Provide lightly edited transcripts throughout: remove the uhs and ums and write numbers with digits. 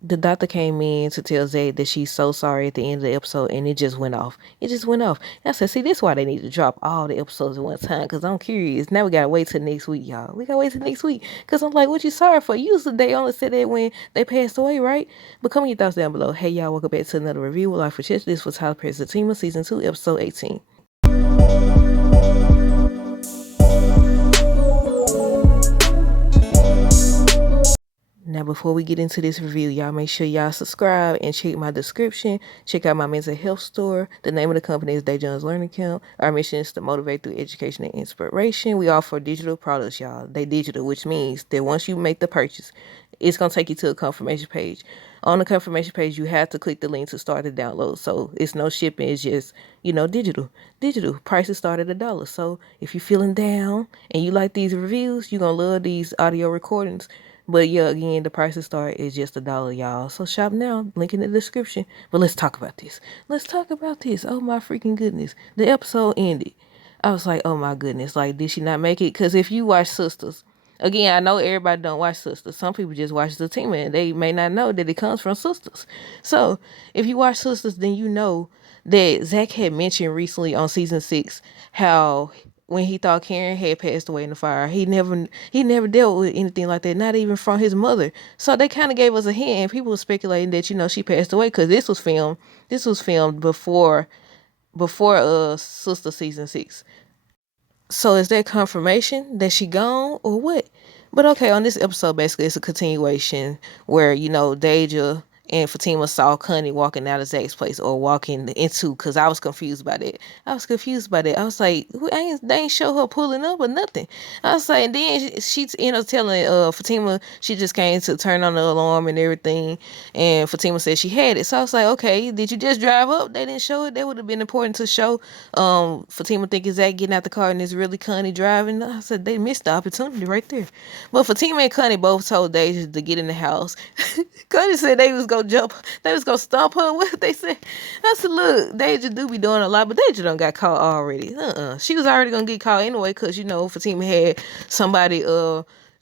The doctor came in to tell Zay that she's so sorry at the end of the episode, and it just went off. It just went off. And I said, see, this is why they need to drop all the episodes at one time, because I'm curious. Now we got to wait till next week, y'all. We got to wait till next week, because I'm like, what you sorry for? Usually they only said that when they passed away, right? But comment your thoughts down below. Hey, y'all, welcome back to another review. Life for Church. This was Tyler Perry Satima, Season 2, Episode 18. Now, before we get into this review, y'all make sure y'all subscribe and check my description. Check out my mental health store. The name of the company is Day Jones Learning Camp. Our mission is to motivate through education and inspiration. We offer digital products, y'all. They digital, which means that once you make the purchase, it's going to take you to a confirmation page. On the confirmation page, you have to click the link to start the download. So it's no shipping. It's just, digital. Digital. Prices start at $1. So if you're feeling down and you like these reviews, you're going to love these audio recordings. But yeah, again, the price to start is just $1, y'all. So shop now. Link in the description. But let's talk about this. Let's talk about this. Oh my freaking goodness. The episode ended. I was like, oh my goodness. Like, did she not make it? Because if you watch Sisters, again, I know everybody don't watch Sisters. Some people just watch the team and they may not know that it comes from Sisters. So if you watch Sisters, then you know that Zach had mentioned recently on season 6 how when he thought Karen had passed away in the fire, he never dealt with anything like that, not even from his mother. So they kind of gave us a hint, and people were speculating that she passed away because this was filmed before Sister season 6. So is that confirmation that she gone or what? But okay, on this episode, basically, it's a continuation where, Deja and Fatima saw Connie walking out of Zach's place or walking into, because I was confused by that. I was like, they ain't show her pulling up or nothing. I was like, and then she ended up telling Fatima she just came to turn on the alarm and everything. And Fatima said she had it. So I was like, okay, did you just drive up? They didn't show it. That would have been important to show. Fatima thinking Zach getting out the car and it's really Connie driving. I said they missed the opportunity right there. But Fatima and Connie both told Deja to get in the house. Connie said they was gonna jump, they was gonna stomp her. What they said? I said, look, Deja do be doing a lot, but Deja done got caught already. She was already gonna get caught anyway, cause Fatima had somebody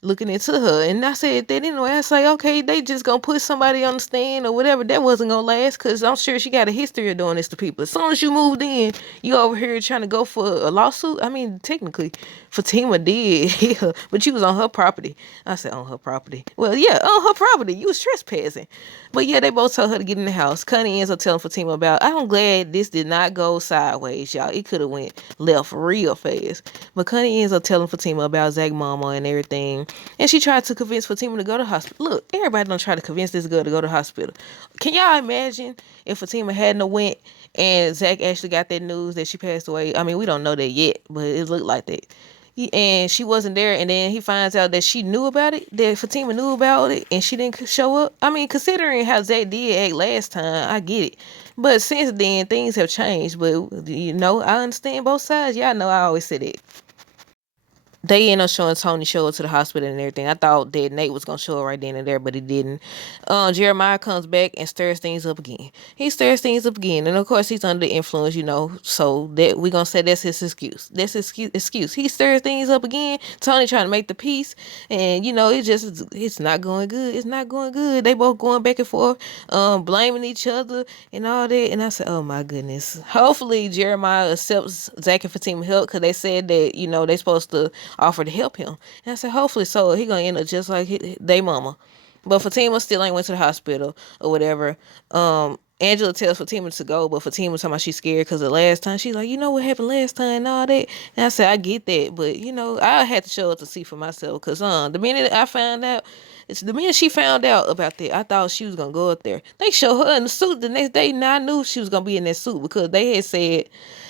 looking into her. And I said that anyway. I was like, okay, they just gonna put somebody on the stand or whatever. That wasn't gonna last, because I'm sure she got a history of doing this to people. As soon as you moved in, you over here trying to go for a lawsuit. I mean, technically, Fatima did, yeah, but you was on her property. I said on her property. Well, yeah, on her property. You was trespassing. But yeah, they both told her to get in the house. Connie ends up telling Fatima about, I'm glad this did not go sideways, y'all. It could have went left real fast. But Connie ends up telling Fatima about Zach mama and everything. And she tried to convince Fatima to go to hospital. Look, everybody don't try to convince this girl to go to hospital. Can y'all imagine if Fatima hadn't went and Zach actually got that news that she passed away? I mean, we don't know that yet, but it looked like that. And she wasn't there, and then he finds out that she knew about it, that Fatima knew about it, and she didn't show up. I mean, considering how Zach did act last time, I get it. But since then, things have changed. But, I understand both sides. Y'all know I always say that. They end up showing Tony show up to the hospital and everything. I thought that Nate was gonna show up right then and there, but he didn't. Jeremiah comes back and stirs things up again. He stirs things up again, and of course he's under the influence, So that we gonna say that's his excuse. That's his excuse. He stirs things up again. Tony trying to make the peace, and it's not going good. It's not going good. They both going back and forth, blaming each other and all that. And I said, oh my goodness. Hopefully Jeremiah accepts Zach and Fatima help, because they said that they supposed to offer to help him. And I said, hopefully so. He gonna end up just like they mama. But Fatima still ain't went to the hospital or whatever. Angela tells Fatima to go, but Fatima talking about she's scared because the last time. She's like, what happened last time and all that. And I said, I get that, but I had to show up to see for myself, because the minute I found out, it's the minute she found out about that, I thought she was gonna go up there. They show her in the suit the next day. Now I knew she was gonna be in that suit, because they had said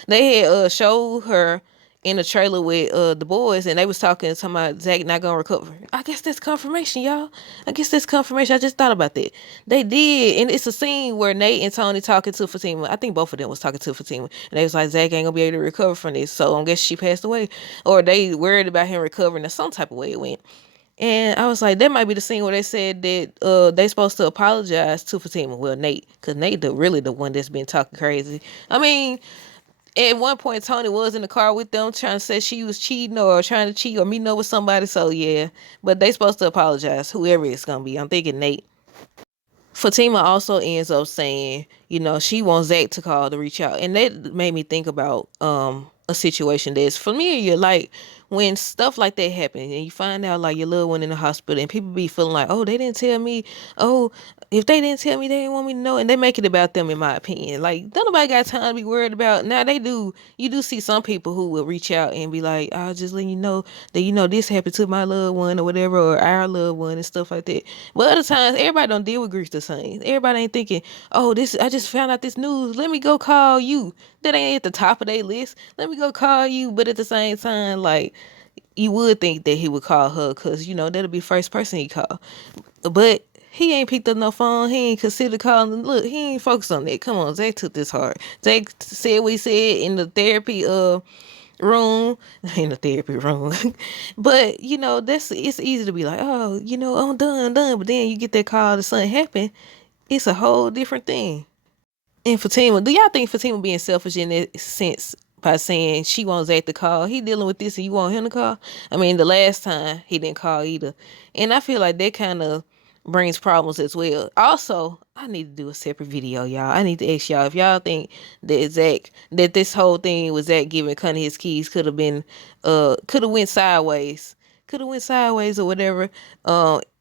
they had showed her in a trailer with the boys, and they was talking about Zach not gonna recover. I guess that's confirmation, y'all. I guess that's confirmation. I just thought about that. They did, and it's a scene where Nate and Tony talking to Fatima. I think both of them was talking to Fatima, and they was like, Zach ain't gonna be able to recover from this, so I guess she passed away, or they worried about him recovering in some type of way it went. And I was like, that might be the scene where they said that they supposed to apologize to Fatima. Well, Nate, because Nate really the one that's been talking crazy. I mean, at one point Tony was in the car with them trying to say she was cheating or trying to cheat or meeting up with somebody. So yeah, but they supposed to apologize, whoever it's gonna be. I'm thinking Nate. Fatima also ends up saying, she wants Zach to call to reach out. And that made me think about a situation that's familiar. Like when stuff like that happens and you find out like your loved one in the hospital and people be feeling like, oh, they didn't tell me. Oh, if they didn't tell me, they didn't want me to know. And they make it about them, in my opinion. Like, don't nobody got time to be worried about. Now they do. You do see some people who will reach out and be like, I'll just let you know that, this happened to my loved one or whatever, or our loved one and stuff like that. But other times, everybody don't deal with grief the same. Everybody ain't thinking, oh, I just found out this news. Let me go call you. That ain't at the top of their list. Let me go call you. But at the same time, like, you would think that he would call her because, that'll be the first person he call. But he ain't picked up no phone. He ain't considered calling. Look, he ain't focused on that. Come on, Zach took this hard. Zach said what he said in the therapy room, in the therapy room. But it's easy to be like, oh, I'm done. But then you get that call that something happened. It's a whole different thing. And Fatima, do y'all think Fatima being selfish in that sense by saying she wants Zach to call? He dealing with this and you want him to call? I mean, the last time he didn't call either. And I feel like that kind of brings problems as well. Also, I need to do a separate video, y'all. I need to ask y'all if y'all think that this whole thing with Zach giving Connie his keys could have went sideways. Could have went sideways or whatever,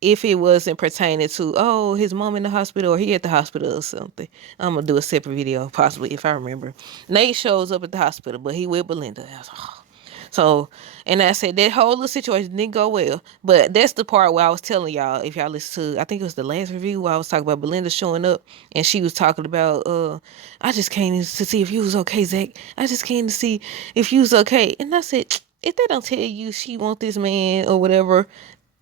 if it wasn't pertaining to, oh, his mom in the hospital or he at the hospital or something. I'm gonna do a separate video, possibly, if I remember. Nate shows up at the hospital, but he with Belinda. I was like, oh. So, and I said that whole little situation didn't go well. But that's the part where I was telling y'all, if y'all listen to, I think it was the last review where I was talking about Belinda showing up and she was talking about, I just came to see if you was okay, Zach. I just came to see if you was okay. And I said, if they don't tell you she want this man or whatever,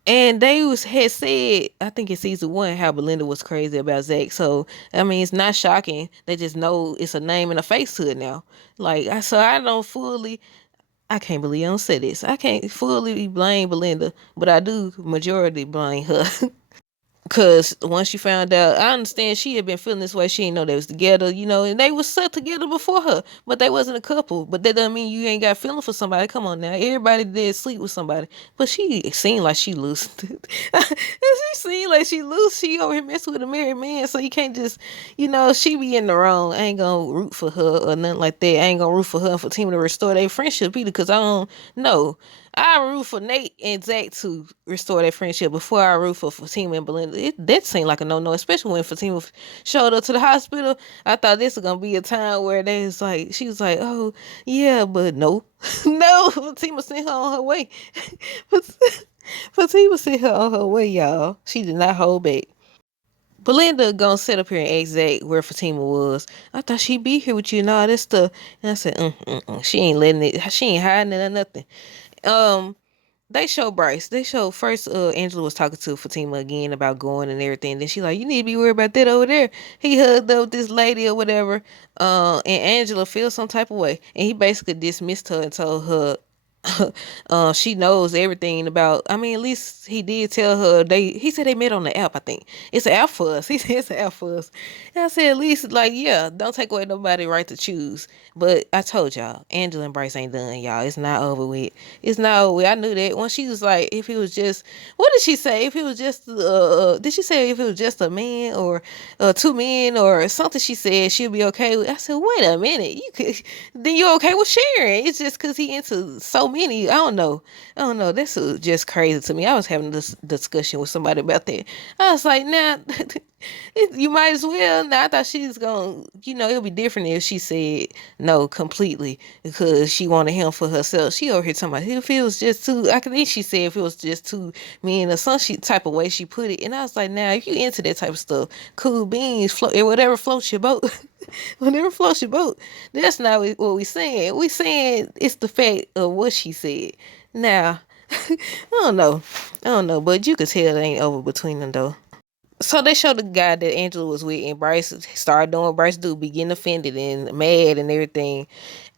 and had said, I think in season 1, how Belinda was crazy about Zach. So I mean, it's not shocking. They just know it's a name and a face to it now. Like, so I don't fully. I can't believe I don't say this. I can't fully blame Belinda, but I do majority blame her. Cause once you found out, I understand she had been feeling this way. She didn't know they was together, and they was set together before her, but they wasn't a couple. But that doesn't mean you ain't got feeling for somebody. Come on now, everybody did sleep with somebody, but she seemed like she loose. She seemed like she loose. She over here messing with a married man, so you can't just, she be in the wrong. I ain't gonna root for her or nothing like that. I ain't gonna root for her and for Team to restore their friendship either, cause I don't know. I root for Nate and Zach to restore that friendship before I root for Fatima and Belinda. That seemed like a no-no, especially when Fatima showed up to the hospital. I thought this was gonna be a time where she was like, oh yeah, but no, no. Fatima sent her on her way. Fatima sent her on her way, y'all. She did not hold back. Belinda gonna sit up here and ask Zach where Fatima was. I thought she'd be here with you and all this stuff. And I said, she ain't letting it. She ain't hiding it or nothing. Um, they show Bryce. They show first. Angela was talking to Fatima again about going and everything. Then she like, you need to be worried about that over there. He hugged up this lady or whatever. And Angela feels some type of way, and he basically dismissed her and told her she knows everything about. I mean, at least he did tell her. He said they met on the app. I think it's an app for us. He said it's an app for us. And I said at least, like, yeah, don't take away nobody's right to choose. But I told y'all, Angela and Bryce ain't done, y'all. It's not over with. It's not over with. I knew that when she was like, if it was just, what did she say? If it was just, did she say if it was just a man or two men or something? She said she'll be okay with. I said, wait a minute, you could, then you're okay with sharing. It's just because he into so many. I don't know. That's just crazy to me. I was having this discussion with somebody about that. I was like, nah, you might as well. Now I thought she was gonna, it'll be different if she said no completely because she wanted him for herself. She over here talking about if it was just two. I think she said if it was just two men or some type of way she put it. And I was like, now if you into that type of stuff, cool beans, whatever floats your boat. Whatever floats your boat. That's not what we saying. We saying it's the fact of what she said. Now, I don't know. But you could tell it ain't over between them though. So they showed the guy that Angela was with, and Bryce started doing what Bryce do, be getting offended and mad and everything.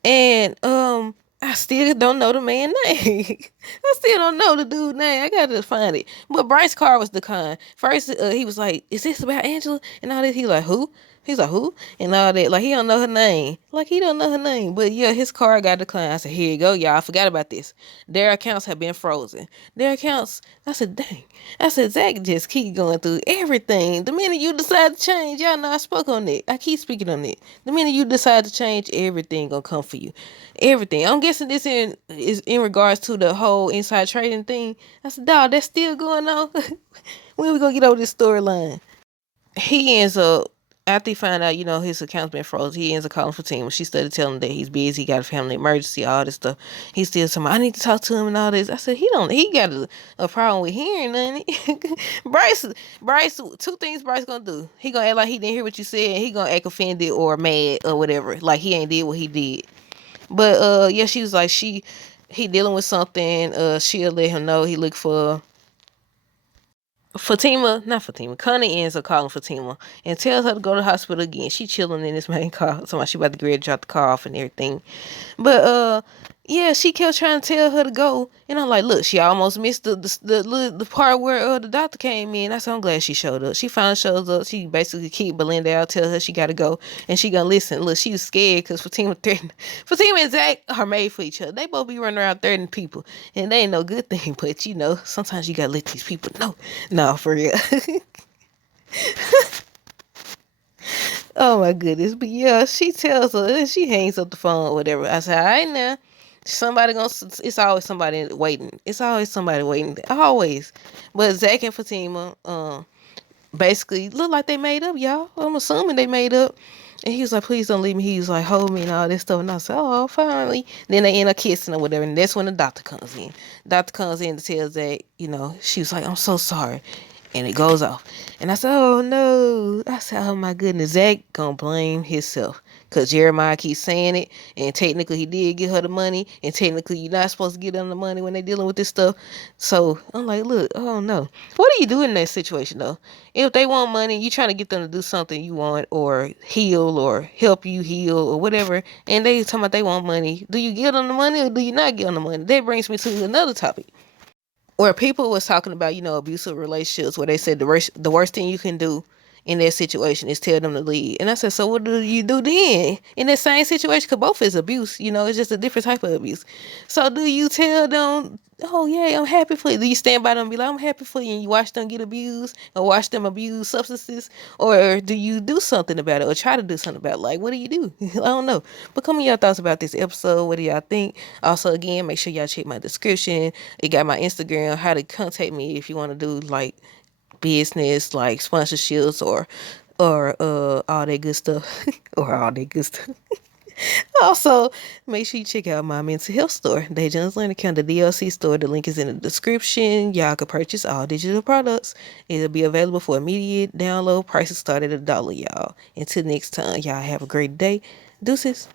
And I still don't know the man name. I still don't know the dude name. I gotta find it. But Bryce Carr was the con. First, he was like, "Is this about Angela?" And all this. He like, "Who?" He's like, who? And all that. Like, he don't know her name. Like, he don't know her name. But yeah, his card got declined. I said, here you go, y'all. I forgot about this. Their accounts have been frozen. Their accounts, I said, dang. I said, Zach just keep going through everything. The minute you decide to change, y'all know I spoke on it. I keep speaking on it. The minute you decide to change, everything gonna come for you. Everything. I'm guessing this is in regards to the whole inside trading thing. I said, dog, that's still going on. When we gonna get over this storyline? He ends up after he find out, his account's been frozen. He ends up calling Fatima. She started telling him that he's busy, he got a family emergency, all this stuff. He's still telling me, I need to talk to him and all this. I said, he got a problem with hearing nothing. Bryce, two things Bryce gonna do. He gonna act like he didn't hear what you said, and he gonna act offended or mad or whatever, like he ain't did what he did. But yeah, she was like, he dealing with something. She'll let him know. He look for Fatima, not Fatima. Connie ends up calling Fatima and tells her to go to the hospital again. She chilling in this main car. So she about to get ready to drop the car off and everything. But yeah, she kept trying to tell her to go, and I'm like, look, she almost missed the part where the doctor came in. I said, I'm glad she showed up. She finally shows up. She basically keep Belinda out, tell her she got to go, and she gonna listen. Look, she was scared because Fatima and Zach are made for each other. They both be running around threatening people, and they ain't no good thing. But sometimes you gotta let these people know. No, for real. Oh my goodness. But yeah, she tells her, and she hangs up the phone or whatever. I said, all right now. It's always somebody waiting. It's always somebody waiting. Always. But Zach and Fatima, basically look like they made up, y'all. I'm assuming they made up. And he was like, please don't leave me. He was like, hold me and all this stuff. And I said, oh, finally. Then they end up kissing or whatever. And that's when the doctor comes in. Doctor comes in to tell Zach, she was like, I'm so sorry. And it goes off. And I said, oh no. I said, oh my goodness. Zach gonna blame himself. Because Jeremiah keeps saying it. And technically he did get her the money. And technically you're not supposed to get them the money when they're dealing with this stuff. So I'm like, look, oh no. What do you do in that situation though? If they want money, you trying to get them to do something you want or heal or help you heal or whatever. And they talking about they want money. Do you give them the money or do you not give them the money? That brings me to another topic where people was talking about, abusive relationships, where they said the worst thing you can do in that situation is tell them to leave. And I said, so what do you do then in that same situation? Because both is abuse, it's just a different type of abuse. So do you tell them, oh yeah, I'm happy for you? Do you stand by them and be like, I'm happy for you, and you watch them get abused or watch them abuse substances? Or do you do something about it or try to do something about it? Like, what do you do? I don't know. But come on, y'all thoughts about this episode. What do y'all think? Also, again, make sure y'all check my description. It got my Instagram, how to contact me if you want to do like business, like sponsorships or all that good stuff. Or all that good stuff. Also, make sure you check out my mental health store, Day Jones Learning Camp, the DLC store. The link is in the description. Y'all can purchase all digital products. It'll be available for immediate download. Prices start at $1, y'all. Until next time, y'all have a great day. Deuces.